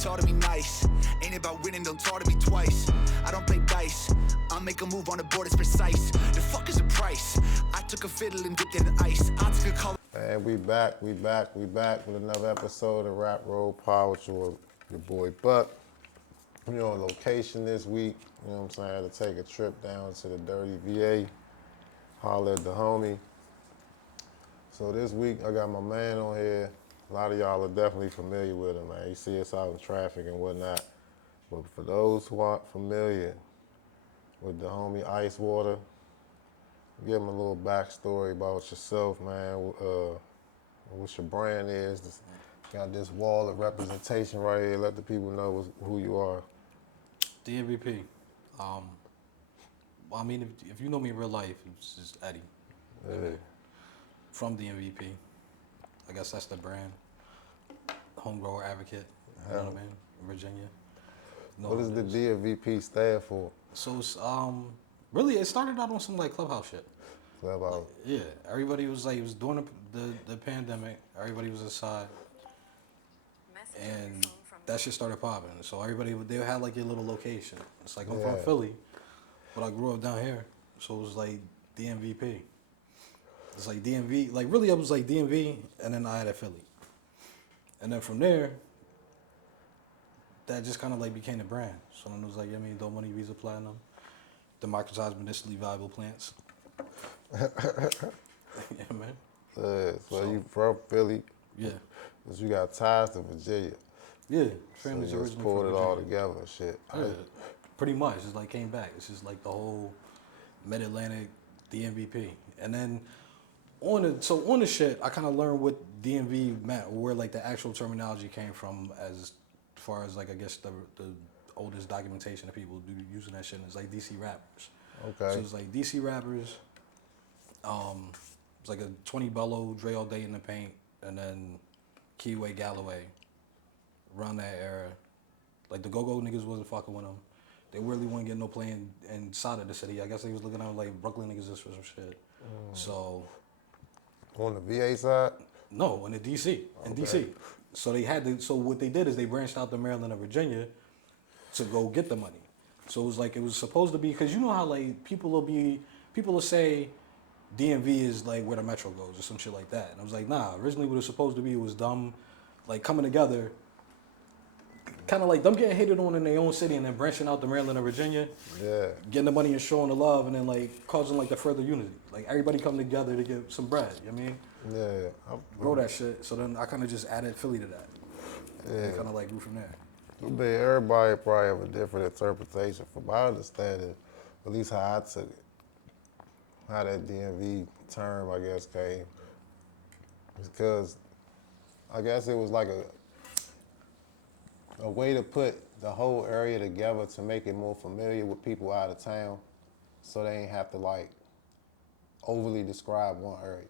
taught me nice. Ain't about winning, don't talk to me twice. I don't play dice, I'll make a move on the board, it's precise. The fuck is the price? I took a fiddle and dipped it in ice. I took a call. And we back with another episode of Rap Roll Power with your boy Buck. We on location this week, you know what I'm saying? I had to take a trip down to the dirty VA, holler at the homie. So this week I got my man on here. A lot of y'all are definitely familiar with him, man. You see us out in traffic and whatnot. But for those who aren't familiar with the homie Ice Water, give him a little backstory about yourself, man. What your brand is. Got this wall of representation right here. Let the people know who you are. DMVP. I mean, if you know me in real life, it's just Eddie. Yeah. From DMVP. I guess that's the brand. Home grower advocate. You know what I mean? In Virginia. What does the DMVP stand for? So it's really it started out on some like clubhouse shit. Clubhouse. Yeah, everybody was like, it was during the pandemic. Everybody was inside, and that shit started popping. So they had like your little location. It's like I'm from Philly, but I grew up down here, so it was like DMVP. It's like DMV, like really, I was like DMV, and then I had a Philly, and then from there, that just kind of like became the brand. So then it was like, Dope Money, Visa Platinum, democratized medicinally valuable plants. Yeah, man. So you from Philly? Yeah. Because you got ties to Virginia. Yeah, So family's you originally just pulled from it all Virginia. together and shit. Yeah, pretty much. It's like came back. It's just like the whole Mid-Atlantic DMVP. And then on the shit, I kind of learned what DMV meant, or where like the actual terminology came from, as far as like I guess the oldest documentation of people using that shit is like DC rappers. Okay. So it's like DC rappers. It's like a 20 bellow, Dre all day in the paint, and then Keyway Galloway. Around that era, like the go-go niggas wasn't fucking with them. They really wasn't getting no play inside of the city. I guess they was looking at like Brooklyn niggas or some shit. So On the VA side? no, in the DC, in DC. So they had to. So what they did is they branched out to Maryland and Virginia to go get the money. So it was like it was supposed to be, because you know how like people will say DMV is like where the metro goes or some shit like that. And I was like, nah. Originally, what it was supposed to be was them like coming together. Kind of like them getting hated on in their own city and then branching out to Maryland and Virginia, getting the money and showing the love, and then like causing like the further unity. Like everybody come together to get some bread. You know what I mean? Yeah. Grow that shit. So then I kind of just added Philly to that. Yeah. And kind of like grew from there. But everybody probably have a different interpretation. From my understanding, at least how I took it, how that DMV term, I guess, came. Because I guess it was like a way to put the whole area together to make it more familiar with people out of town, so they ain't have to like overly describe one area.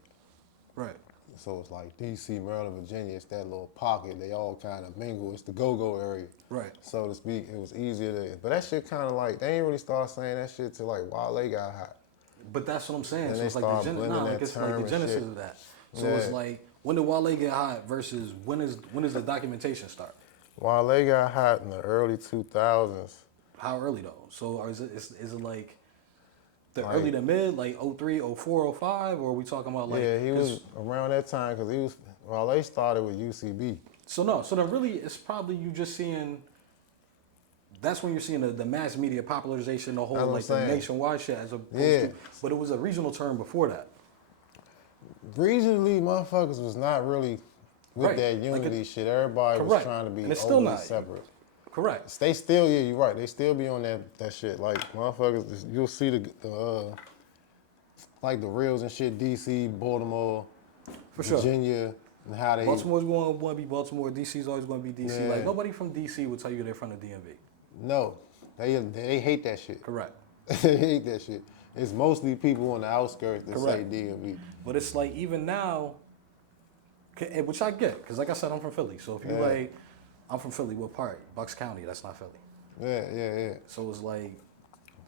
Right. So it's like DC, Maryland, Virginia, it's that little pocket. They all kind of mingle. It's the go-go area. Right. So to speak, it was easier to, but that shit kind of like, they ain't really start saying that shit till like Wale got hot. But that's what I'm saying. And So they it's like start the blending that it's term like the and genesis shit. of that. So it's like, when did Wale get hot versus when is the documentation start? Wale got hot in the early 2000s. How early though? So is it like the early to mid, like 03, 04, 05, or are we talking about like? Yeah, he was around that time because Wale started with UCB. So then really it's probably you just seeing, that's when you're seeing the mass media popularization, the whole like the nationwide shit as opposed to, but it was a regional term before that. Regionally, motherfuckers was not really with that unity shit. Everybody was trying to be overly separate. Correct. They still, yeah, you're right. They still be on that shit. Like motherfuckers, you'll see the like the reels and shit. DC, Baltimore, Virginia, and how they. Baltimore's going to be Baltimore. DC's always going to be DC. Like nobody from DC will tell you they're from the DMV. No, they hate that shit. Correct. They hate that shit. It's mostly people on the outskirts that say DMV. But it's like even now, which I get, because like I said, I'm from Philly. So if you like, I'm from Philly, what part? Bucks County, that's not Philly. Yeah. So it's like,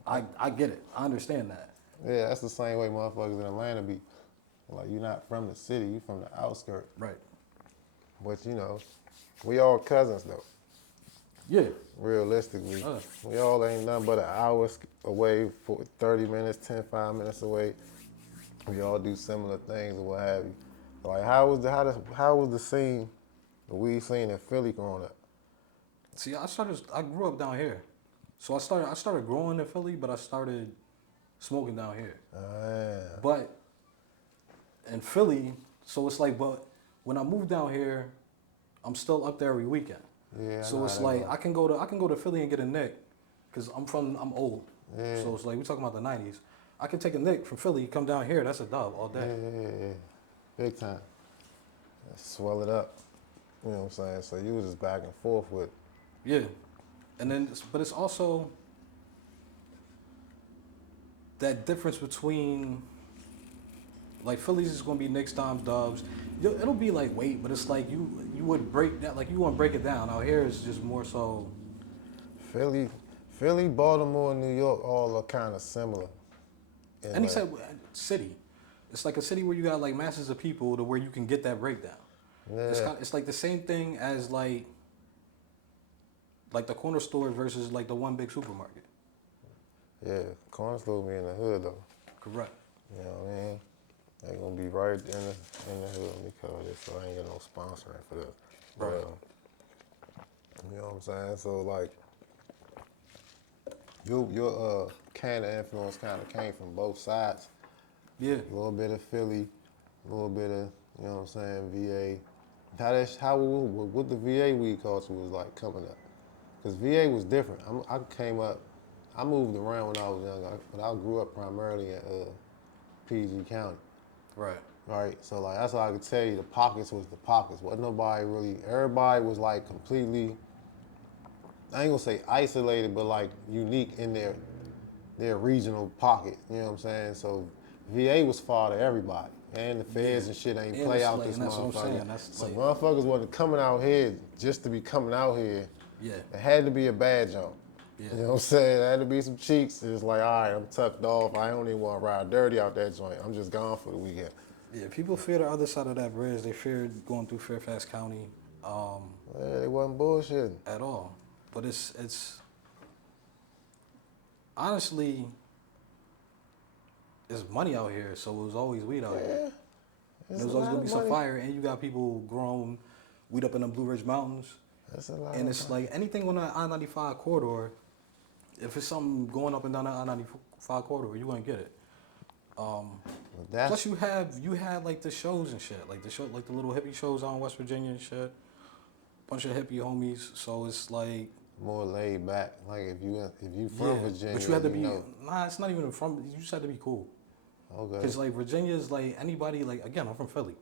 I get it. I understand that. Yeah, that's the same way motherfuckers in Atlanta be. Like, you're not from the city, you from the outskirts. Right. But, you know, we all cousins, though. Yeah. Realistically, we all ain't nothing but an hour away, for 30 minutes, 5 minutes away. We all do similar things or what have you. Like, how was the scene, the weed scene in Philly growing up? See, I grew up down here. So I started growing in Philly, but I started smoking down here. But in Philly, so it's like, but when I moved down here, I'm still up there every weekend. Yeah, I So know it's how that like go. I can go to Philly and get a nick, cause I'm old. Yeah. So it's like we talking about the '90s. I can take a nick from Philly, come down here, that's a dub all day. Yeah. Big time. Swell it up. You know what I'm saying? So you was just back and forth with. Yeah, and then but it's also that difference between like Philly's is gonna be Knicks times Dubs. It'll be like weight, but it's like you would break that like you want to break it down. Out here is just more so. Philly, Baltimore, New York, all are kind of similar. And Any like, type city, it's like a city where you got like masses of people to where you can get that breakdown. yeah, It's like the same thing as like the corner stores versus like the one big supermarket. yeah, corner store be in the hood though. Correct. You know what I mean? They gonna be right in the hood. Let me cover this, so I ain't get no sponsoring for this. But, Right. you know what I'm saying? So like, your can of influence kind of came from both sides. Yeah. A little bit of Philly, a little bit of, you know what I'm saying, VA. What the VA weed culture was like coming up. Because VA was different. I moved around when I was young, but I grew up primarily in PG County, Right. right? So like, that's all I could tell you, the pockets was the pockets. Everybody was like completely, I ain't gonna say isolated, but like unique in their regional pocket. You know what I'm saying? So VA was far to everybody, and the feds and shit ain't And play it's out like- this and that's what I'm motherfucker. saying. That's So like- motherfuckers wasn't coming out here just to be coming out here. Yeah. It had to be a bad jump. Yeah. You know what I'm saying? There had to be some cheeks. It's like, all right, I'm tucked off. I don't even want to ride dirty out that joint. I'm just gone for the weekend. Yeah. People fear the other side of that bridge. They feared going through Fairfax County. Yeah, they wasn't bullshitting. At all. But it's honestly there's money out here, so it was always weed out here. There's There was a always lot gonna of be some money. fire, and you got people growing weed up in the Blue Ridge Mountains, That's a lot and of it's money. like anything on the I-95 corridor. If it's something going up and down the I-95 corridor, you gonna get it. But that's, Plus, you had like the shows and shit, like the little hippie shows out in West Virginia and shit. Bunch of hippie homies, so it's like more laid back. Like if you from Virginia, but you had to be know. nah. It's not even from. You just had to be cool. Okay. Because like Virginia is like anybody like again I'm from Philly,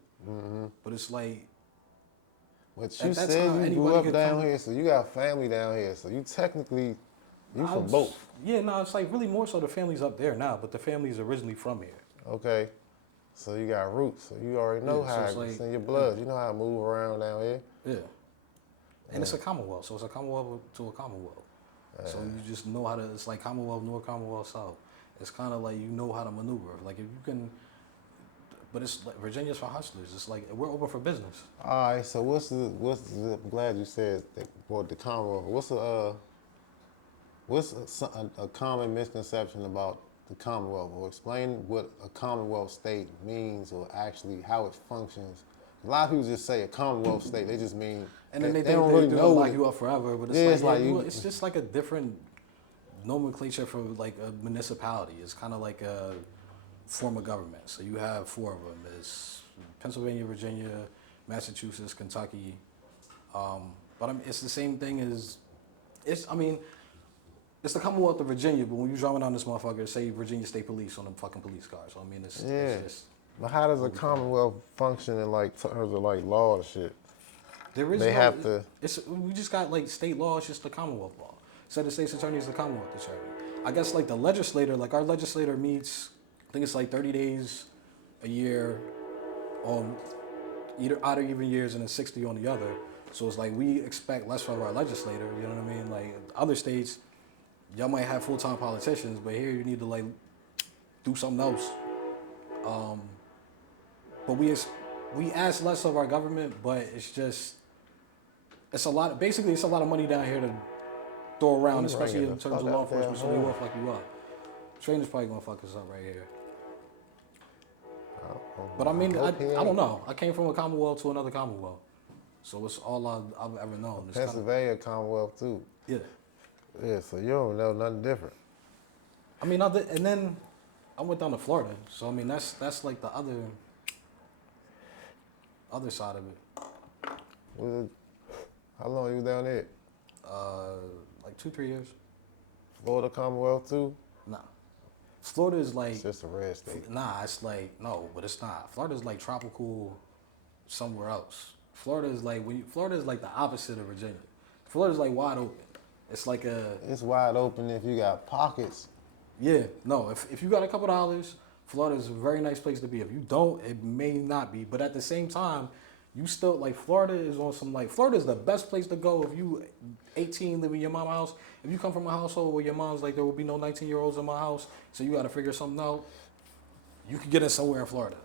but it's like But at you that said time, you anybody grew up could down come- here, so you got family down here. So you technically, you I from was- both. Yeah, no, it's like really more so the family's up there now, but the family's originally from here. Okay. So you got roots. So you already know Yeah, so how it's it's like- in your blood. You know how to move around down here. Yeah, and it's a Commonwealth, so it's a Commonwealth to a Commonwealth. So you just know how to. It's like Commonwealth North, Commonwealth South. It's kind of like you know how to maneuver. Like if you can. But it's like Virginia's for hustlers. It's like we're open for business. All right. So I'm glad you said that. Well, the Commonwealth. What's a common misconception about the Commonwealth, or explain what a Commonwealth state means, or actually how it functions? A lot of people just say a Commonwealth state. They just mean, And then they don't think really they're know gonna what lock it- you up forever, but it's Yeah, like, it's like you- it's just like a different nomenclature for like a municipality. It's kind of like a form of government. So you have 4 of them. It's Pennsylvania, Virginia, Massachusetts, Kentucky. But it's the same thing as it's the Commonwealth of Virginia. But when you're driving down this motherfucker, say Virginia State Police on them fucking police cars. So I mean, it's just But how does a Commonwealth function in like terms of like law and shit? there is They no, have to- we just got like state law. It's just the Commonwealth law. So the state's attorney is the Commonwealth attorney. I guess like the legislator, like our legislator meets, I think it's like 30 days a year on either odd or even years and then 60 on the other. So it's like we expect less from our legislator, you know what I mean? Like other states, y'all might have full-time politicians, but here you need to like do something else. But we ask less of our government, but it's just it's a lot. Basically, it's a lot of money down here to throw around, You especially bringing in the terms fuck of law out there, enforcement. So they will huh? fuck you up. Trainers probably gonna fuck us up right here. Oh, But I mean, I hope he ain't. don't know. I came from a Commonwealth to another Commonwealth, so it's all I've ever known. It's Pennsylvania Commonwealth too. yeah. Yeah, so you don't know nothing different. I mean, and then I went down to Florida, so I mean that's like the other side of it. Was it, how long you down there? Like 2-3 years. Florida Commonwealth too? Nah, Florida is like It's just a red state. nah. It's like no, but it's not. Florida is like tropical somewhere else. Florida is like Florida is like the opposite of Virginia. Florida is like wide open. It's like It's wide open if you got pockets. yeah, no. If you got a couple dollars, Florida is a very nice place to be. If you don't, it may not be. But at the same time, you still like Florida is on some like Florida is the best place to go if you 18 live in your mom's house. If you come from a household where your mom's like there will be no 19-year-olds in my house, so you got to figure something out. You could get in somewhere in Florida.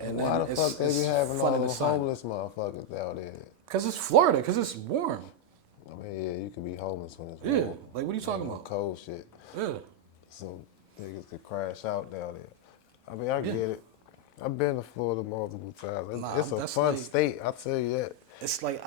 And Why the then fuck they be having fun all in the those sun. homeless motherfuckers down there? Cause it's Florida. Cause it's warm. I mean, yeah, you could be homeless when it's Yeah. warm. Like what are you talking Ain't no about? cold shit. Yeah. So niggas could crash out down there. I mean, I Yeah. get it. I've been to Florida multiple times. Nah, It's a that's fun like- state, I'll tell you that. It's like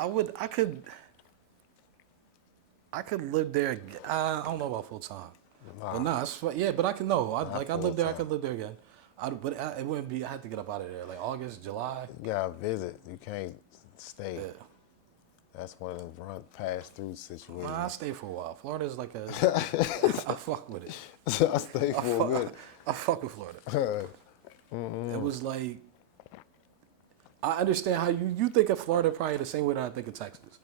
I could live there. I don't know about full time, Nah. but nah, it's, yeah. But I can know. I live there. I full-time. could live there again. It wouldn't be. I had to get up out of there like August, July. You gotta visit. You can't stay. Yeah. That's one of them run pass through situations. Nah, I stay for a while. Florida is like a. I fuck with it. I stay for a minute. I fuck with Florida. It was like. I understand how you think of Florida probably the same way that I think of Texas,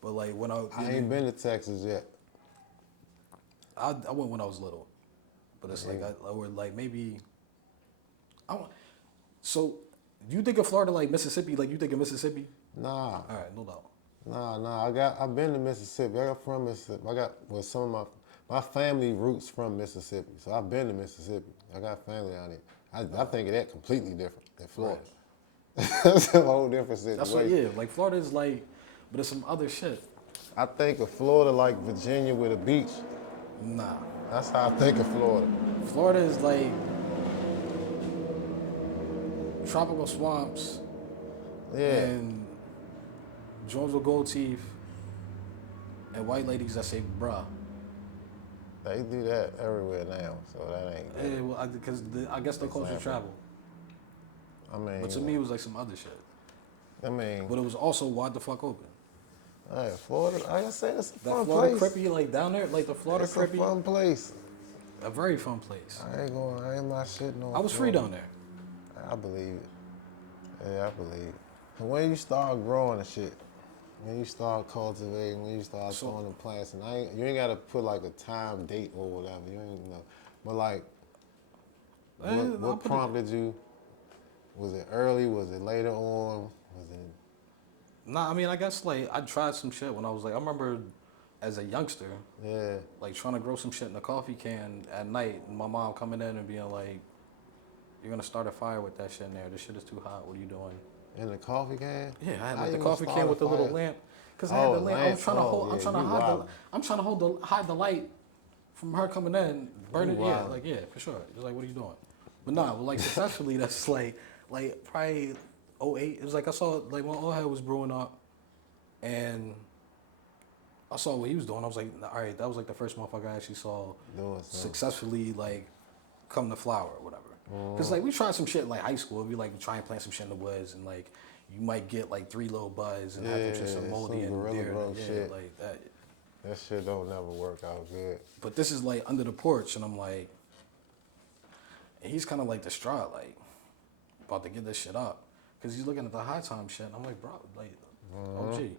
but like when I ain't been to Texas yet. I went when I was little, but it's like or like maybe. I don't. So, you think of Florida like Mississippi? Like you think of Mississippi? Nah, All right, no doubt. nah. I've been to Mississippi. I got from Mississippi. I got some of my family roots from Mississippi, so I've been to Mississippi. I got family down there. I think of that completely different than Florida. That's a whole different situation. That's what. Yeah, like Florida is like, but it's some other shit. I think of Florida like Virginia with a beach. Nah, That's how I think of Florida. Florida is like tropical swamps Yeah. and Jones with gold teeth and white ladies that say bruh. They do that everywhere now, so that ain't good. Yeah, well, because I guess the culture travel. I mean, But to me, it was like some other shit. I mean, But it was also wide the fuck open. hey, Florida, like I said, it's a That fun Florida place. Crippy, like down there, like the Florida It's a Crippy, fun place. a very fun place. I ain't not shitting on I was free Florida. down there. I believe it. Yeah, I believe it. And when you start growing the shit, when you start cultivating, when you start sowing the plants, and you ain't gotta put like a time date or whatever. You ain't know, but like, I'll what put it- prompted you? Was it early? Was it later on? Was it? Nah, I mean, I guess like I tried some shit when I was like, I remember as a youngster, Yeah. like trying to grow some shit in a coffee can at night, and my mom coming in and being like, "You're gonna start a fire with that shit in there. This shit is too hot. What are you doing?" In the coffee can? Yeah, I had How like the you gonna coffee start can a with the little fire? lamp, cause I had the lamp. I was trying to hold. yeah, I'm trying to you hide wildin'. I'm trying to hide the light from her coming in, burn it. You Yeah, wildin'. like yeah, for sure. It's like, what are you doing? But nah, well, like successfully, that's like probably 08. It was like I saw like my old head was brewing up, and I saw what he was doing. I was like, all right, that was like the first motherfucker I actually saw Doing something. successfully like come to flower or whatever. Cause like we tried some shit in like high school. We like try and plant some shit in the woods, and like you might get like 3 little buds and have them shit some Yeah, moldy some and gorilla deer, grown yeah, shit. like that. That shit don't never work out good. But this is like under the porch, and I'm like, and he's kind of like distraught, like about to get this shit up, cause he's looking at the high time shit. And I'm like, bro, like, OG,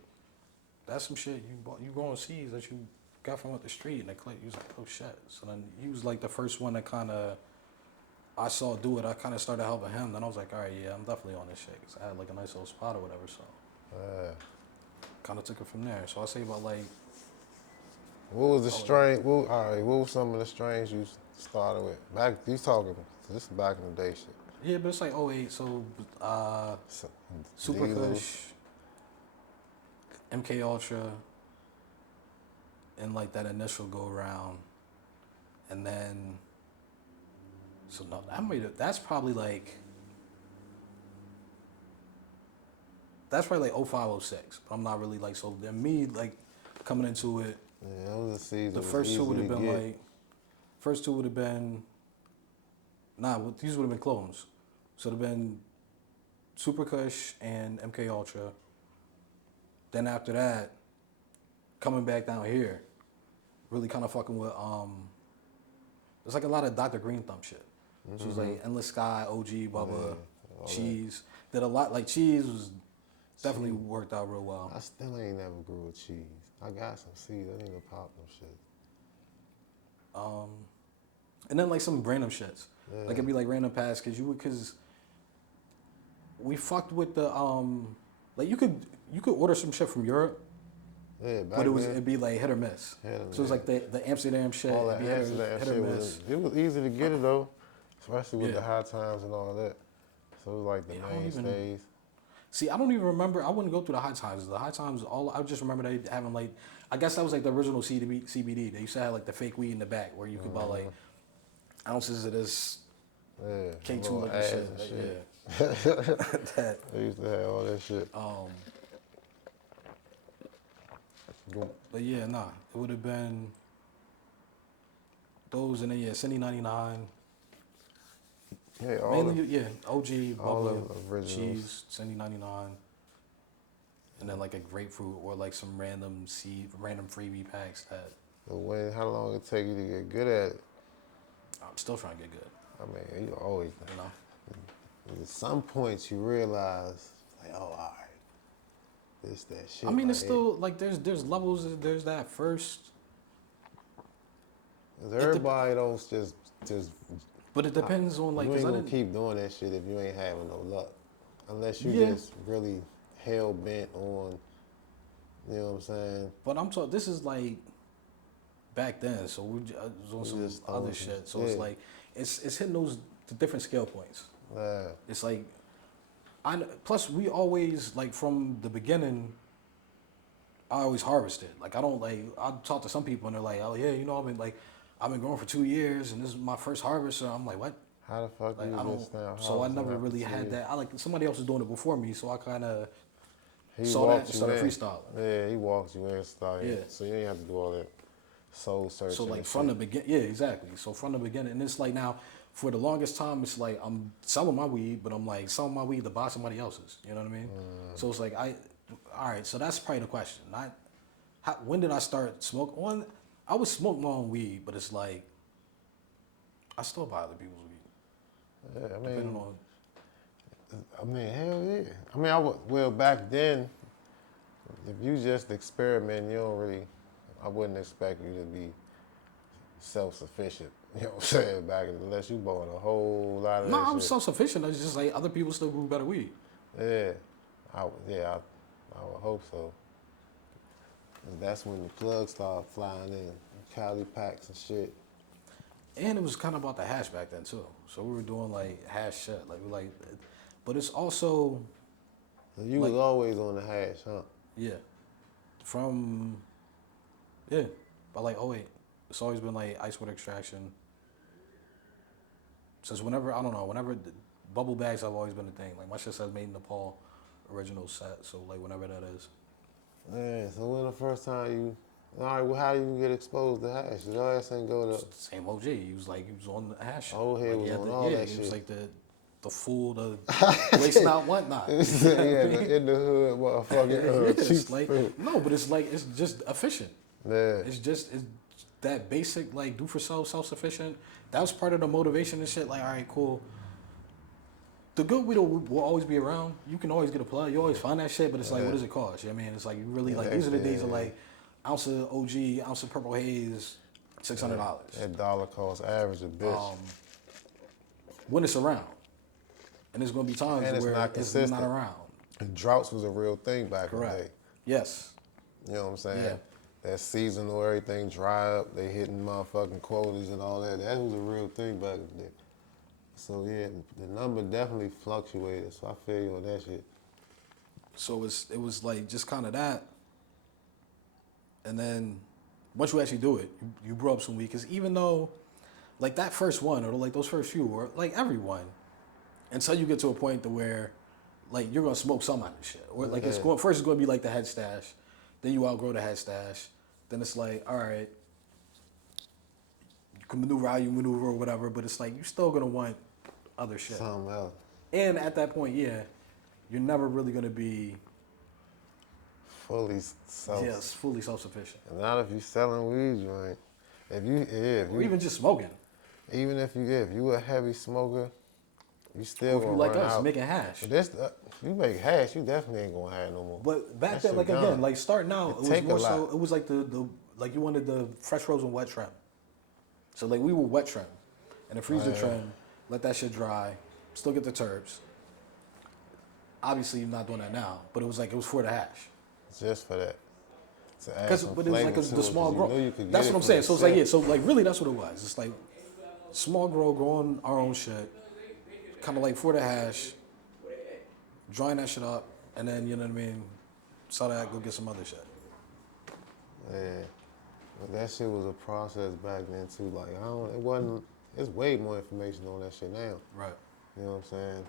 that's some shit you bought, you growing seeds that you got from up the street, and they clicked. He was like, oh shit. So then he was like the first one that kind of I saw do it. I kind of started helping him. Then I was like, all right, yeah, I'm definitely on this shit, cause I had like a nice little spot or whatever. So kind of took it from there. So I say about like. What was the strain? What was some of the strains you started with? Back, you talking? This is back in the day shit. Yeah, but it's like 08, so So, Super Diesel. Kush, MK Ultra, in like that initial go around, and then so no, that's probably like 05, 06. But I'm not really like so. Then me like coming into it, Yeah, that was a season. the was first two easy would have to been get. like, first two would have been, these would have been clones. So it would have been Super Kush and MK Ultra. Then after that, coming back down here, really kind of fucking with there's like a lot of Dr. Green Thumb shit. So it was like Endless Sky, OG, Bubba, all Cheese. Did a lot like Cheese was definitely worked out real well. I still ain't never grew with cheese. I got some seeds. I need to pop them shit. And then like some random shits. Like it'd be like random pass cause we fucked with the like you could order some shit from Europe. Yeah, back But then, it'd be like hit or miss. Hit or So it was like the Amsterdam shit. all that it'd be Amsterdam hit or shit miss. it was easy to get it though, especially with Yeah. the high times and all that. So it was like the Yeah, I don't even- mainstays. See, I don't even remember. I wouldn't go through the high times. The high times, I just remember they having like, I guess that was like the original CBD. They used to have like the fake weed in the back where you could buy like ounces of this Yeah, K2 little looking ads shit. and Like, shit. yeah. That, They used to have all that shit. but yeah, nah. It would have been those and then Cindy 99. Yeah, all Mainly, OG, all Bubba, the originals. Cheese, Cindy 99. And then like a grapefruit or like some random freebie packs that the way how long it take you to get good at it. I'm still trying to get good. I mean, you always. You know? At some points, you realize like, oh, all right, this that shit. I mean, right it's still like there's levels. There's that first, here. 'Cause everybody don't just. but it depends on like. You 'Cause ain't I gonna didn't, keep doing that shit if you ain't having no luck, unless you Yeah. just really hell bent on. You know what I'm saying? but I'm talking. This is like back then, so we was on just some other throwing shit. some- So it's yeah. like it's hitting the different scale points. Yeah. It's like plus we always like from the beginning. I always harvested. Like I don't like. I talk to some people and they're like, oh yeah, I've been growing for 2 years and this is my first harvest. So I'm like, what? How the fuck Like you I just don't. now? So I harvesting never after really 2 had years? that. I like somebody else was doing it before me, so I kind of He saw that walks and you started in. freestyling. Yeah, he walks you in style. Yeah. So you ain't have to do all that soul searching. So like and from the shit. beginning, yeah, exactly. So from the beginning, and it's like now for the longest time, it's like I'm selling my weed, but I'm like selling my weed to buy somebody else's. You know what I mean? So it's like all right. So that's probably the question. Not when did I start smoking? One, I would smoke my own weed, but it's like I still buy other people's weed. Yeah, Depending on hell yeah. I mean, well, back then, if you just experiment, you don't really, I wouldn't expect you to be self-sufficient. You know what I'm saying? Unless you bought a whole lot of no, that I'm shit. self-sufficient. It's just like other people still grew better weed. Yeah, I would hope so. 'Cause that's when the plugs start flying in, Cali packs and shit. And it was kind of about the hash back then too. So we were doing like hash shit, but it's also You was always on the hash, huh? yeah, by like it's always been like ice water extraction. Since whenever the bubble bags have always been a thing. Like my shit says made in Nepal, original set. So like whenever that is. Yeah, so when the first time all right, well, how do you get exposed to hash? Your ass ain't go to, Same OG. He was on the hash. Shit. Old head Like, he was had on the- all yeah, that he was shit. like the fool, the lacing out whatnot. yeah, in the hood, motherfucker. It's like no, but it's like it's just efficient. Yeah. It's that basic like do for self-sufficient. That was part of the motivation and shit. Like all right, cool. The good weed will always be around. You can always get a plug. You always find that shit, but it's like, what does it cost? You know what I mean? It's like you really like these are the days of like ounce of OG, ounce of Purple Haze, $600. That dollar cost average a bitch. When it's around, and there's gonna be times And it's where not it's consistent. not around. And droughts was a real thing back in the Correct. day. Yes. You know what I'm saying? Yeah. That seasonal, everything dry up, they hitting motherfucking quotas and all that. That was a real thing back in the day. So yeah, the number definitely fluctuated. So I feel you on that shit. So it was like just kind of that, And then once you actually do it, you grow up some weed. Because even though, like that first one or like those first few, or like everyone, until you get to a point to where, like you're gonna smoke some out of shit, or like it's going first. It's gonna be like the head stash, then you outgrow the head stash. Then it's like, all right, you can maneuver how you maneuver or whatever, but it's like you still gonna want other shit. Something else. And at that point, yeah, you're never really gonna be Fully fully self-sufficient. And not if you selling weed, you ain't. Or even just smoking. Even if you a heavy smoker, you still Or if you gonna like run us, out. making hash. But this, you make hash, you definitely ain't gonna have no more. But back That then, shit like done. again, like starting out, it was take a more so. lot. It was like the like you wanted the fresh rose and wet trim. So like we were wet trim, and the freezer trim, let that shit dry, still get the terps. Obviously, you're not doing that now, but it was for the hash. Just for that. Because but it was like the small grow. That's That's what I'm saying. So it's like so like really that's what it was. It's like small grow, growing our own shit, kind of like for the hash, drying that shit up, and then you know what I mean, sell that, go get some other shit. Yeah. But that shit was a process back then too. Like it wasn't. There's way more information on that shit now. Right. You know what I'm saying?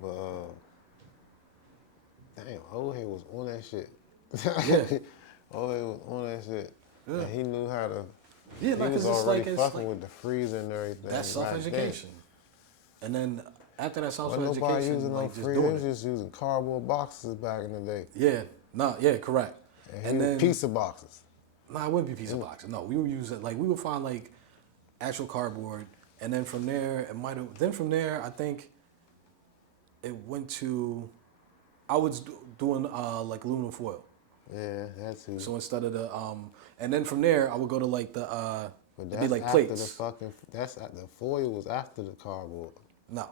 But damn, old head was on that shit. Yeah. Old head was on that shit. Yeah. And he knew how to. Yeah, He like, was 'cause it's already like- it's fucking like- with the freezer and everything. That's back then. self-education. And then after that Wasn't nobody self-education, using no like just freezer. They doing was it. just using cardboard boxes back in the day. Yeah. No. Yeah. Correct. And then pizza boxes. Nah, it wouldn't be pizza boxes. No, we would use it like we would find like actual cardboard, and then from there it might have. Then from there, I think it went to. I was doing like aluminum foil. Yeah, that's too. So instead of the and then from there I would go to like the But it'd that's be like after plates. the fucking. The foil was after the cardboard. No.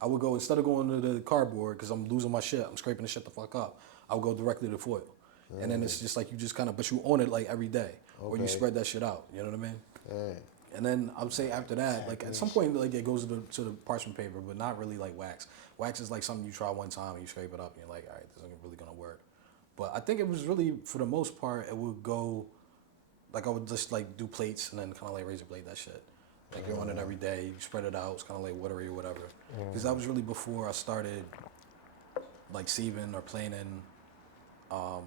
I would go, instead of going to the cardboard, because I'm losing my shit, I'm scraping the shit the fuck up, I would go directly to the foil. And then it's just like, you just kind of, but you own it like every day. Or you Okay. spread that shit out, you know what I mean? Yeah. And then I would say after that, like at some point, like it goes to the parchment paper, but not really like wax. Wax is like something you try one time and you scrape it up and you're like, all right, this isn't really gonna work. But I think it was really, for the most part, it would go, like I would just like do plates and then kind of like razor blade that shit. Like you're on it every day, you spread it out, it's kind of like watery or whatever. Because that was really before I started like sieving or planing. Or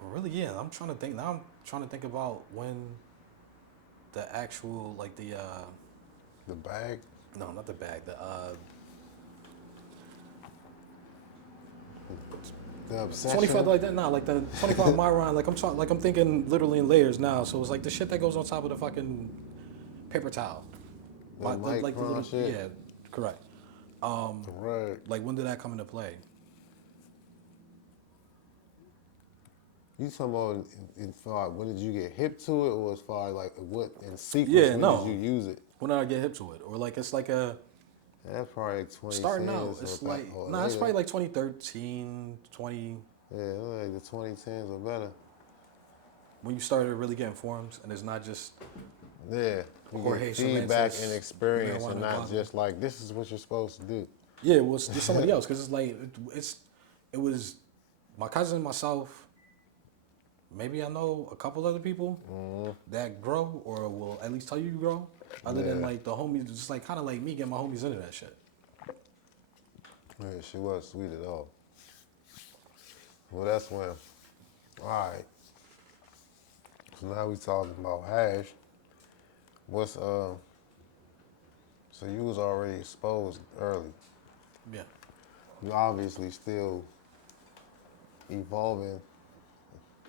really, yeah, I'm trying to think, now I'm trying to think about when the actual, like the, The bag. no, not the bag, The obsession. 25 like that, nah, like the 25 Myron, like I'm thinking literally in layers now. So it's like the shit that goes on top of the fucking paper towel. The Like the micron little, shit? yeah, correct. Right. Like when did that come into play? You talking about in far when did you get hip to it, or as far as like what in sequence Yeah, when no. did you use it? When did I get hip to it? Or like it's like a That's probably like 2010s. starting out. or It's back- like or nah, it's later. probably like 2013, 20 Yeah, like the 2010s or better. when you started really getting forms, and it's not just Yeah, you Jorge get feedback Cervantes, and experience, and marijuana not bottle. just like this is what you're supposed to do. yeah, well, it's just somebody else because it's like it was my cousin, myself. Maybe I know a couple other people that grow or will at least tell you grow. Other than Yeah. like the homies, just like kind of like me getting my homies into that shit. Yeah, she was sweet at all. Well, that's when. All right. So now we talking about hash. What's So you was already exposed early. Yeah. You obviously still evolving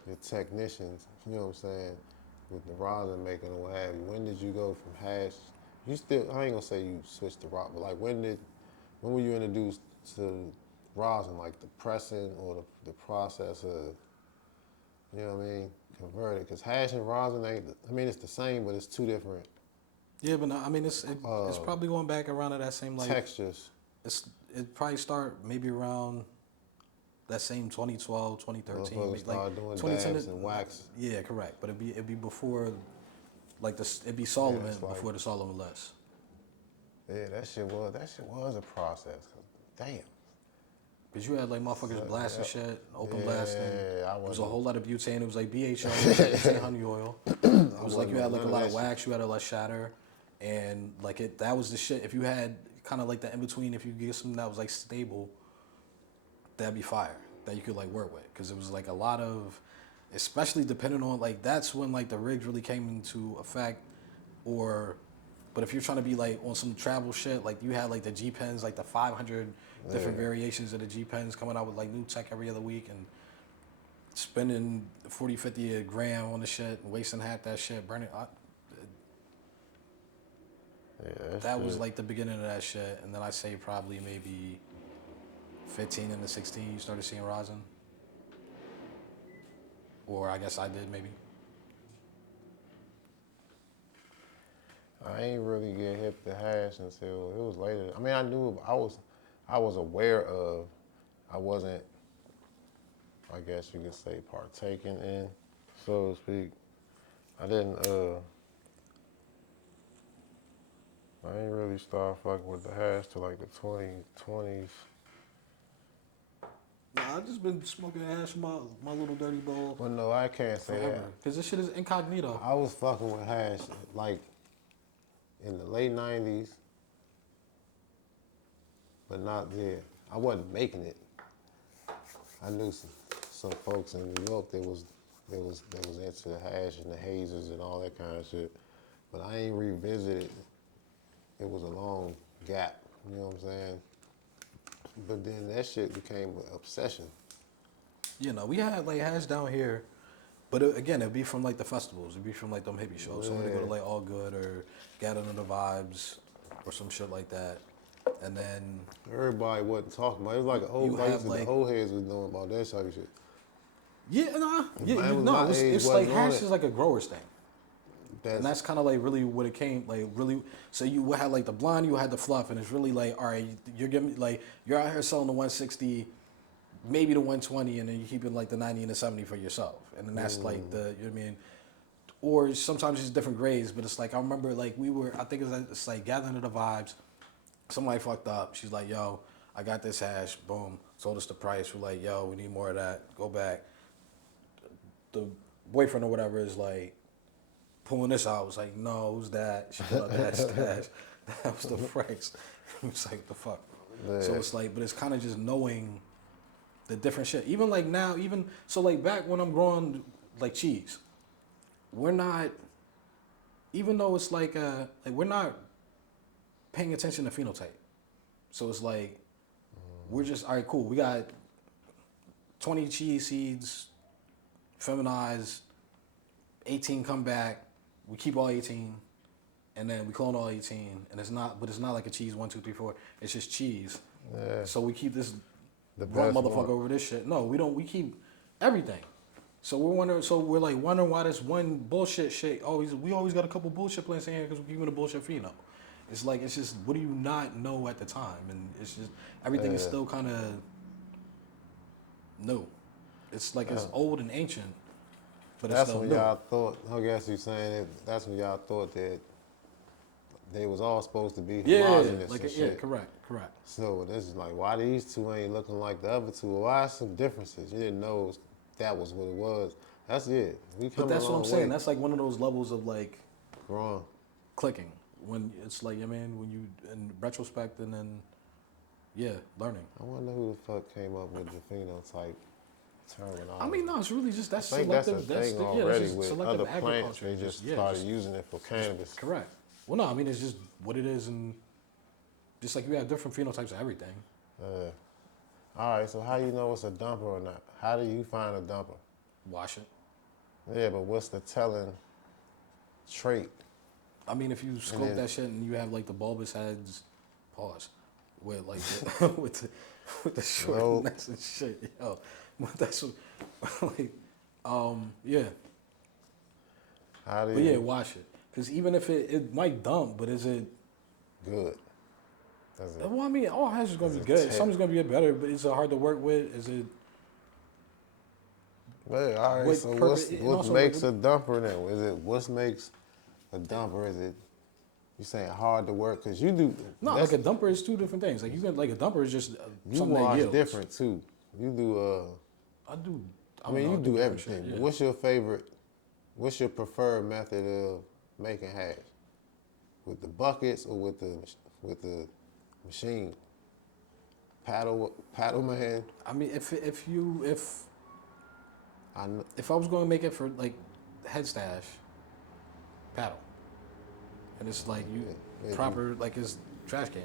your technicians. You know what I'm saying? With the rosin making or what have you. When did you go from hash? You still. I ain't gonna say you switched to rock, but like when were you introduced to rosin, like the pressing or the process of, you know what I mean, converted? Because hash and rosin ain't, I mean, it's the same, but it's two different Yeah, but no, I mean it's probably going back around to that same like textures. it probably start maybe around that same 2012, 2013, Motherfuckers maybe, started like doing 2010. dabs and wax. Yeah, correct. But it'd be before, like it'd be solvent it's like- before the solvent less. Yeah, that shit was a process. 'Cause damn, Cause you had like motherfuckers blasting shit, open blasting. It was a wasn't- whole lot of butane. It was like BHO, it was like butane honey oil. It was like you had like a none of lot that of wax, you had a lot of shatter, and like that was the shit. If you had kind of like the in between, if you get something that was like stable, that'd be fire that you could like work with. Cause it was like a lot of, especially depending on like that's when like the rigs really came into effect, or. But if you're trying to be like on some travel shit, like you had like the G pens, like the 500 different variations of the G pens coming out with like new tech every other week, and spending 40, 50 a gram on the shit, and wasting half that shit, burning. That was like the beginning of that shit, and then I say probably maybe 15 into 16, you started seeing rosin, or I guess I did maybe. I ain't really get hip to hash until it was later. I mean, I knew I was aware of. I wasn't, I guess you could say, partaking in, so to speak. I didn't. I ain't really start fucking with the hash till like the 2020s. Nah, I just been smoking hash in my little dirty bowl Well, no, I can't say forever. that. Cause this shit is incognito. I was fucking with hash like in the late 90s, but not there. I wasn't making it. I knew some folks in New York that was into the hash and the hazers and all that kind of shit, but I ain't revisited. It was a long gap, you know what I'm saying? But then that shit became an obsession. You know, we had like hash down here, but again, it'd be from like the festivals. It'd be from like them hippie shows. So we'd go to like All Good or Gather Under the Vibes or some shit like that. And then Everybody wasn't talking about it. It was like an old You place have, and like- the old heads was knowing about that type of shit. it's like wasn't on hash it. is like a grower's thing. And that's kind of like really what it came like really. So you had like the blonde, you had the fluff, and it's really like, all right, you're giving like you're out here selling the 160, maybe the 120, and then you keep it like the 90 and the 70 for yourself, and then that's like the you know what I mean. Or sometimes it's different grades, but it's like I remember like I think it's like Gathering of the Vibes. Somebody fucked up. She's like, yo, I got this hash. Boom, told us the price. We're like, yo, we need more of that. Go back. The boyfriend or whatever is like pulling this out. I was like, no, who's that? She pulled out that stash. That was the Franks. It's like, the fuck? Yeah. So it's like, but it's kind of just knowing the different shit. Even like now, so like back when I'm growing like cheese, we're not, even though it's like we're not paying attention to phenotype. So it's like, we're just, all right, cool. We got 20 cheese seeds, feminized, 18 come back. We keep all 18, and then we clone all 18, and it's not like a cheese 1, 2, 3, 4. It's just cheese. Yeah. So we keep this The one best motherfucker one. over this shit. No, we don't. We keep everything. So we're wondering. So we're like wondering why this one bullshit shit. We always got a couple bullshit plants in here because we're keeping a bullshit pheno. It's like it's just what do you not know at the time, and it's just everything is still kind of new. It's like it's old and ancient, but it's That's still when new. y'all thought, I guess you're saying it, that's when y'all thought that they was all supposed to be Yeah, homogenous like and yeah, shit. correct. So this is like, why these two ain't looking like the other two? Why some differences? You didn't know that was what it was. That's it. We But come that's a what long I'm saying. way. That's like one of those levels of like Wrong. clicking when it's like, I mean, when you in retrospect and then learning. I wonder who the fuck came up with the phenotype terminology. I mean, no, it's really just that's I think that's selective. a thing that's already just with selective other plants. agriculture. They just started using it for cannabis. Correct. Well, no, I mean it's just what it is, and just like you have different phenotypes of everything. All right, so how you know it's a dumper or not? How do you find a dumper? Wash it. Yeah, but what's the telling trait? I mean, if you scope then- that shit and you have like the bulbous heads, pause, with like the, with the short Nope. necks and shit, yo. But that's what, like, yeah. How do But you? yeah, wash it. Because even if it might dump, but is it? Good. That's it. Well, I mean, all hash is going to be Is it good. tech? Some's going to be better, but is it hard to work with? Is it? Well, all right, What so purpose- and what also, makes like, a dumper then? Is it what makes a dumper? Is it You saying hard to work because you do. No, like a dumper is two different things. Like you can like a dumper is just you something that wash yields. different too. You do. I do. I mean, you do everything. Shit, But yeah. what's your favorite? What's your preferred method of making hash? With the buckets or with the machine? Paddle man. I mean, if I kn- I was going to make it for like head stash, paddle, and it's like you Yeah, proper like it's trash can.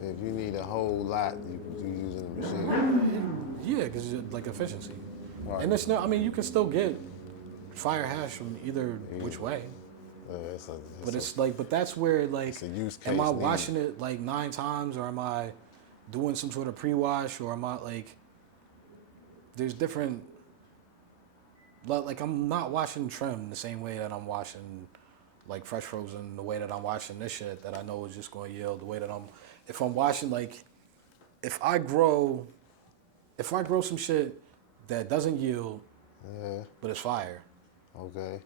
if you need a whole lot, you using the machine. Yeah, because like efficiency. Right. And it's not. I mean, you can still get fire hash from either which way. But it's like, but that's where like, it's a use am I case washing it like 9 times, or am I doing some sort of pre-wash, or am I like, there's different. Like I'm not washing trim the same way that I'm washing like fresh frozen, the way that I'm washing this shit that I know is just going to yield, the way that if I'm washing like, if I grow some shit that doesn't yield, Yeah. but it's fire, Okay.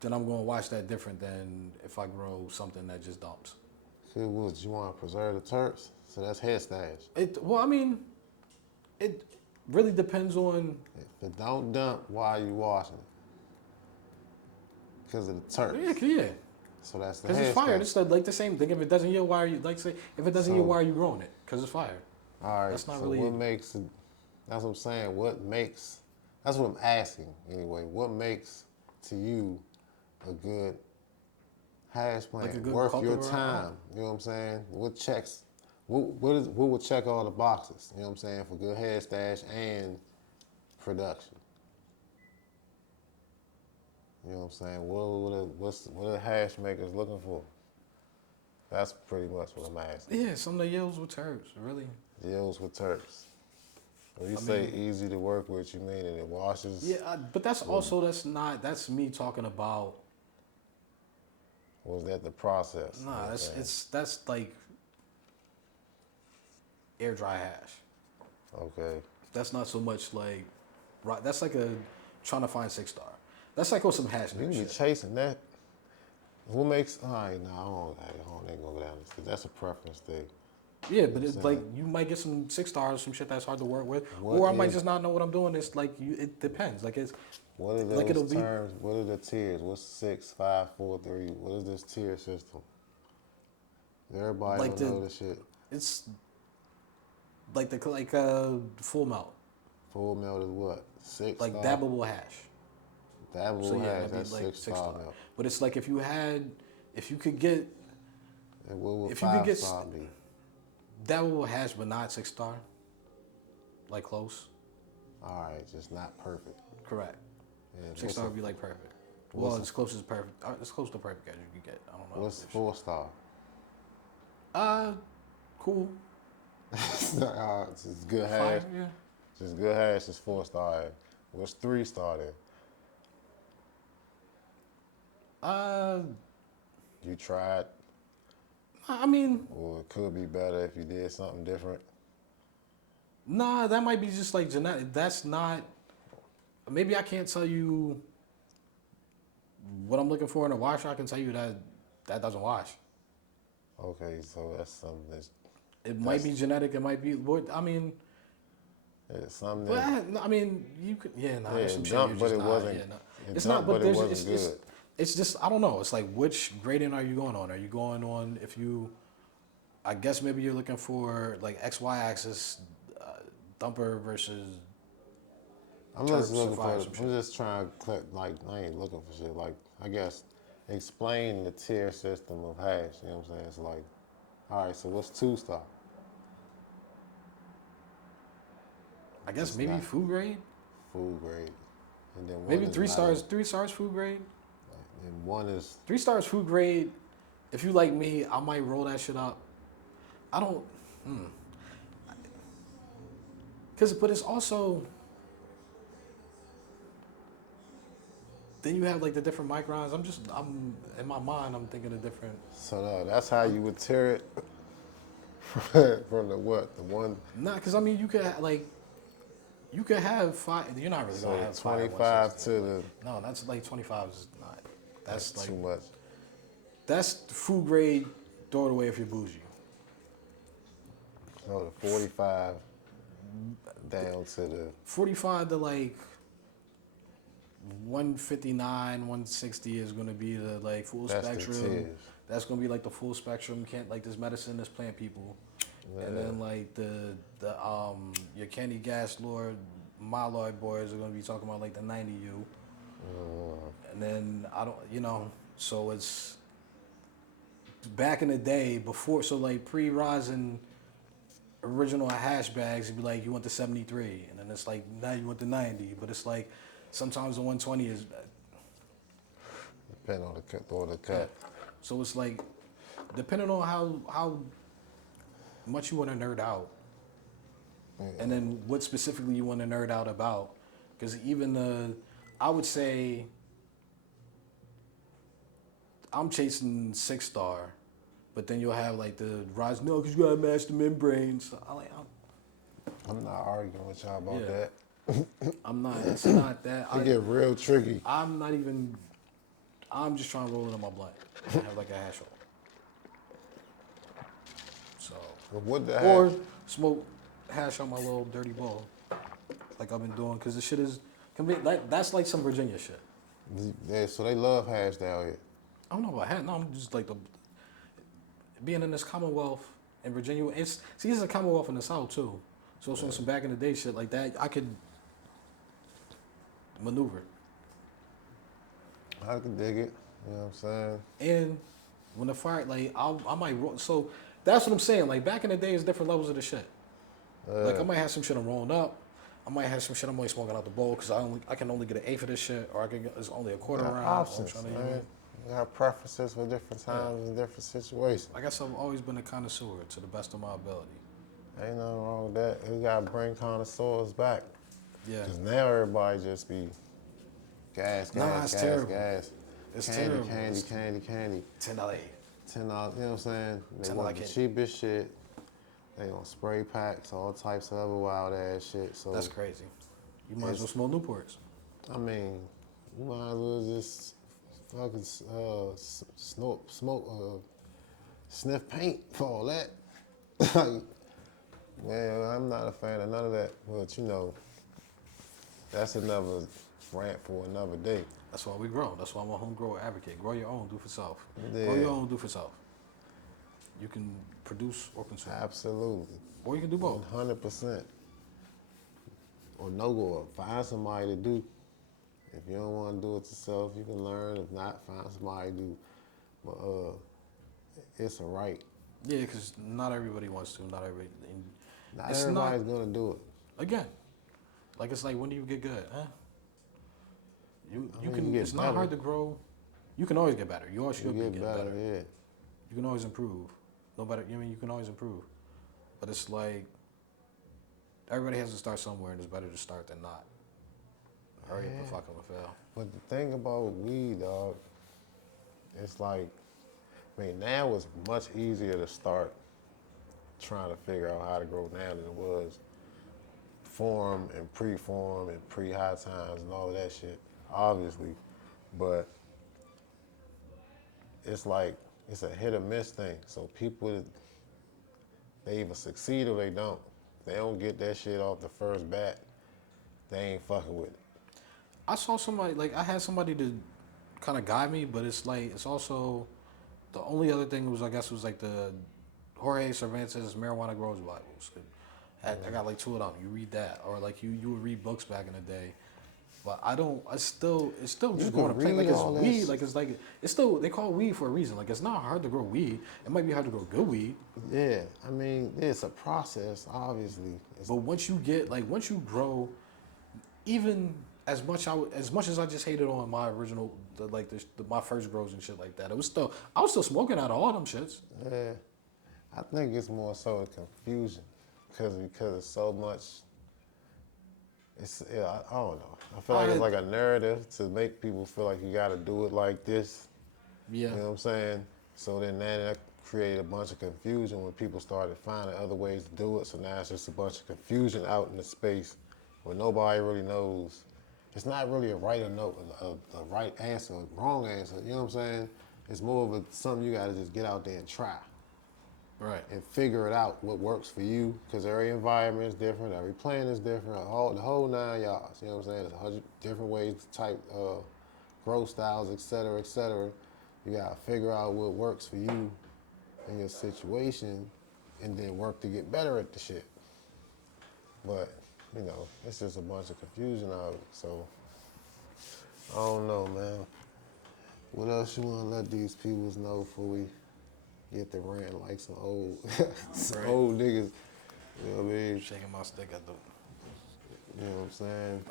then I'm going to wash that different than if I grow something that just dumps. Good wood. You want to preserve the terps? So that's head stash. Well, I mean, it really depends on. If it don't dump, why are you washing it? Because of the terps. Yeah. So that's the Because head it's fire. stash. It's like the same thing. If it doesn't yield, why are you like say? If it doesn't yield, why are you growing it? Because it's fire. All right. That's not so really. what makes it? That's what I'm saying. What makes? That's what I'm asking anyway. What makes to you a good hash plant Like a good worth your cultivar? time? You know what I'm saying? What checks? What would check all the boxes? You know what I'm saying for good head stash and production. You know what I'm saying? What are the hash makers looking for? That's pretty much what I'm asking. Yeah, some of the yields with herbs, really. Deals with terps. When you say easy to work with, you mean that it washes? Yeah, but that's that's me talking about. Was that the process? Nah, You know what I'm saying? that's like air dry hash. Okay. That's not so much like, right? That's like a trying to find 6-star. That's like on some hash You can be shit. chasing that. What makes? All right, no, I ain't gonna go down this. 'Cause that's a preference thing. Yeah, but it's like you might get some 6-stars, some shit that's hard to work with, What or I might is- just not know what I'm doing. It's like it depends. Like it's What are those like it'll be terms? What are the tiers? What's 6, 5, 4, 3? What is this tier system? Everybody Like don't know this shit. it's like full melt, Full melt is what? 6 like star? dabbable hash. Dabbable So yeah, hash, that'd be that's like 6 star melt. But it's like if you could get And what would if you could 5 get star be? dabbable hash but not 6-star, like close. All right, just not perfect. Correct. And 6-star would be like perfect. Well, as close as perfect, as close to perfect as you can get. I don't know. What's 4 star? Cool. It's just good hash. Fire, yeah. Just good hash is 4 star. What's 3 star then? You tried, I mean, or it could be better if you did something different. nah, that might be just like genetic. That's not. Maybe I can't tell you what I'm looking for in a washer. I can tell you that doesn't wash. Okay, so that's something that's It might be genetic. It might be. I mean, something but that I mean, you could. Yeah, nah. Yeah, there's it some shit jumped, you're but just it not- wasn't- yeah, nah. it It's jumped, not. But but it there's. wasn't It's, good. it's just. I don't know. It's like which grading are you going on? Are you going on if you? I guess maybe you're looking for like XY axis dumper versus. I'm just Terps looking or for. fire, some I'm just trying to click. Like I ain't looking for shit. Like I guess explain the tier system of hash. You know what I'm saying? It's like, all right. So what's 2 star? I guess It's maybe not. food grade. Food grade, and then one Maybe is 3 not stars. a- 3 stars food grade. and one is 3 stars food grade. If you like me, I might roll that shit up. I don't. But it's also. Then you have like the different microns. I'm in my mind. I'm thinking of different. so that's how you would tear it from the what? The one. Nah, because I mean, you could you could have 5. You're not really So gonna have 5 25 160. to the. No, that's like 25 is not. That's like too much. That's food grade. Throw it away if you're bougie. So the 45 down to the 45 to like 159, 160 is gonna be the like full that's the spectrum. tiers. That's gonna be like the full spectrum. Can't like this medicine, this plant people, and then like the your candy gas lord, myeloid boys are gonna be talking about like the 90U, and then I don't, so it's back in the day before, so like pre-rising original hash bags, it'd be like you want the 73, and then it's like now you want the 90, but it's like sometimes the 120 is. depending on the cut or the cut. So it's like, depending on how much you want to nerd out, and then what specifically you want to nerd out about, because even I would say, I'm chasing 6-star, but then you'll have like the rise. No, because you gotta match the membranes. So I'm not arguing with y'all about Yeah. that. I'm not. It's not that. It get real tricky. I'm not even. I'm just trying to roll it in my blunt and have like a hash roll. So. But what the Or heck? smoke hash on my little dirty bowl, like I've been doing, because the shit is. That's like some Virginia shit. Yeah, so they love hash down here. I don't know about hash. No, I'm just like being in this Commonwealth in Virginia. It's a Commonwealth in the South too. So some back in the day shit like that, I could maneuver. I can dig it. You know what I'm saying? And when the fire, like, I might roll. So that's what I'm saying. Like, back in the day, it's different levels of the shit. Like, I might have some shit I'm rolling up. I might have some shit I'm only smoking out the bowl because I can only get an eighth of this shit, or it's only a quarter Got round. options, I'm trying man. You got preferences for different times and different situations. I guess I've always been a connoisseur to the best of my ability. Ain't nothing wrong with that. We gotta bring connoisseurs back. Yeah. Cause now everybody just be gas, Nah, it's gas, terrible. gas. It's candy, terrible. candy, It's candy, candy. $10. $10, you know what I'm saying? They $10 want the candy. cheapest shit. They on spray packs, all types of other wild ass shit. So That's crazy. You might as well smoke Newports. I mean, you might as well just fucking sniff paint for all that. Like, man, I'm not a fan of none of that. But you know, that's another rant for another day. That's why we grow. That's why I'm a home grower advocate. Grow your own, do for self. Yeah. Grow your own, do for self. You can produce or consume. Absolutely. Or you can do both. 100%. Or no go up. Find somebody to do. If you don't want to do it yourself, you can learn. If not, find somebody to do. But it's a right. Yeah, because not everybody wants to. Not everybody. Not It's everybody's gonna do it. Again, like it's like, when do you get good? Huh? You mean, can. you get It's not better. hard to grow. You can always get better. You always should You be get getting better, yeah. You can always improve. No better. You can always improve. But it's like everybody has to start somewhere, and it's better to start than not. Hurry up and fucking fail. But the thing about weed, dog, it's like, I mean, now it's much easier to start trying to figure out how to grow now than it was form and pre-form and pre-high times and all of that shit, obviously. But it's like, it's a hit or miss thing. So people, they either succeed or they don't. If they don't get that shit off the first bat, they ain't fucking with it. I saw somebody, like, I had somebody to kind of guide me, but it's like, it's also, the only other thing was, I guess, was like the Jorge Cervantes' Marijuana Growers Bibles. I got like 2 of them. You read that, or like you would read books back in the day. But it's still just can going to play. Like, read it's all this. weed. Like, it's still, they call it weed for a reason. Like, it's not hard to grow weed. It might be hard to grow good weed. Yeah, I mean, it's a process, obviously. But once you grow, even as much as I just hated on my original, my first grows and shit like that, I was still smoking out of all them shits. Yeah, I think it's more so the confusion because it's so much. I don't know. I feel like it's like a narrative to make people feel like you got to do it like this. Yeah. You know what I'm saying? So then that created a bunch of confusion when people started finding other ways to do it. So now it's just a bunch of confusion out in the space where nobody really knows. It's not really a right or no, a right answer, a wrong answer. You know what I'm saying? It's more of something you gotta just get out there and try. Right. And figure it out what works for you, because every environment is different, every plan is different, the whole 9 yards. You know what I'm saying? There's 100 different ways to type growth styles, et cetera, et cetera. You gotta figure out what works for you in your situation, and then work to get better at the shit. But you know, it's just a bunch of confusion out of it. So I don't know, man. What else you wanna let these people know before we get the rant like some old, some old niggas? You know what I mean? Shaking my stick at the. You know what I'm saying?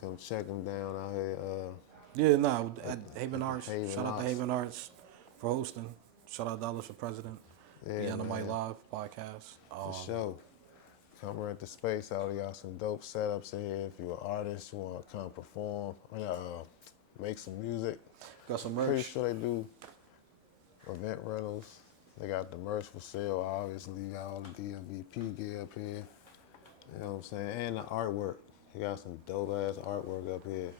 Come check them down out here. Yeah, nah, at Haven Arts. Haven Shout out to Arts. Haven Arts for hosting. Shout out Dollars for President. Yeah, Be on the Mic man. Live podcast. For sure. Come rent the space out. We got some dope setups in here. If you're an artist, you want to come perform, make some music. Got some Pretty merch. sure they do event rentals. They got the merch for sale. Obviously, you got all the DMVP gear up here. You know what I'm saying? And the artwork. You got some dope ass artwork up here.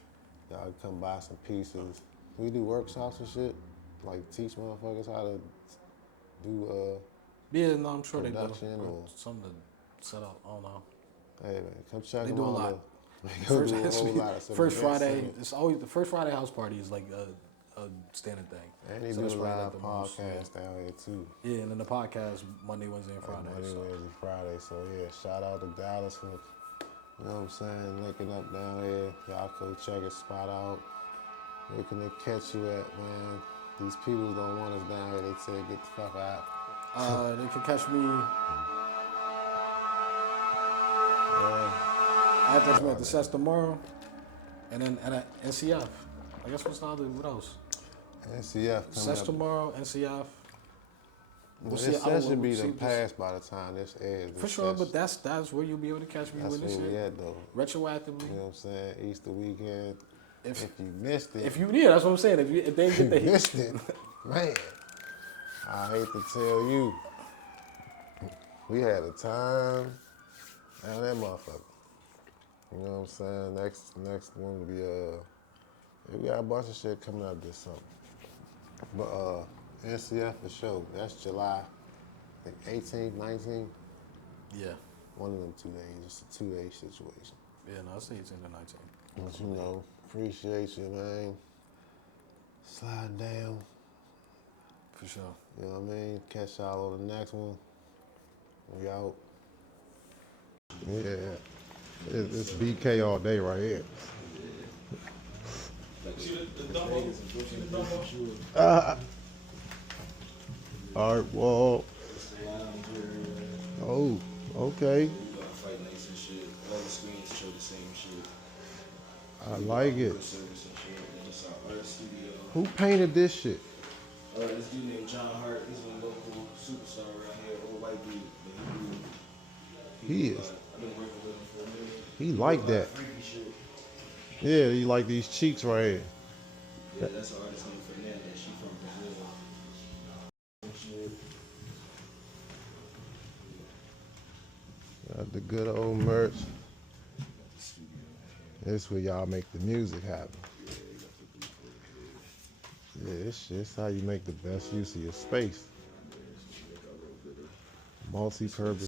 Y'all can come buy some pieces. We do workshops and shit. Like teach motherfuckers how to do Yeah, no, I'm sure they do. production or Something to set up. I don't know. hey man, come check They them do a out. lot. They do a whole lot of First stuff. Friday, it's always the first Friday house party is like a standard thing. And they So do that's a probably live like the most, podcast down here too. Yeah, and then the podcast Monday, Wednesday, and Friday. Monday, so. Wednesday, Friday. So yeah, shout out to Dallas for, you know what I'm saying, linking up down here. Y'all go check a spot out. Where can they catch you at, man? These people don't want us down here. They say get the fuck out. They can catch me Yeah. after I'm at the sets tomorrow, and then at NCF. I guess what else? NCF coming Sets up. tomorrow, NCF. Well, see- this I don't session know, be we'll done see passed by the time this airs. For sure, but that's where you'll be able to catch me that's with this where we shit. at though. Retroactively. You know what I'm saying? Easter weekend. If you missed it. that's what I'm saying. If they get the missed it, man. I hate to tell you, we had a time down that motherfucker. You know what I'm saying? Next one will be we got a bunch of shit coming up this summer. But NCF for sure. That's July, I think 18th, 19th. Yeah. One of them 2 days. It's a 2-day situation. Yeah, no, I say 18 to 19. But you know, appreciate you, man. Slide down. For sure. You know what I mean? Catch y'all on the next one. We out. Yeah. It's BK all day right here. Art wall. Oh, okay. Fight nights and shit. All the screens show the same shit. I like it. Service and shit. And it's our art studio. Who painted this shit? This dude named John Hart. He's a local superstar around here. Old white dude. But He is. I've been working with him for a minute. He like that. Freaky shit. Yeah, he like these cheeks right here. Yeah, that's an artist named Fernanda. She from Brazil. Shit. Got the good old merch. This where y'all make the music happen. Yeah, this how you make the best use of your space. Multi-purpose.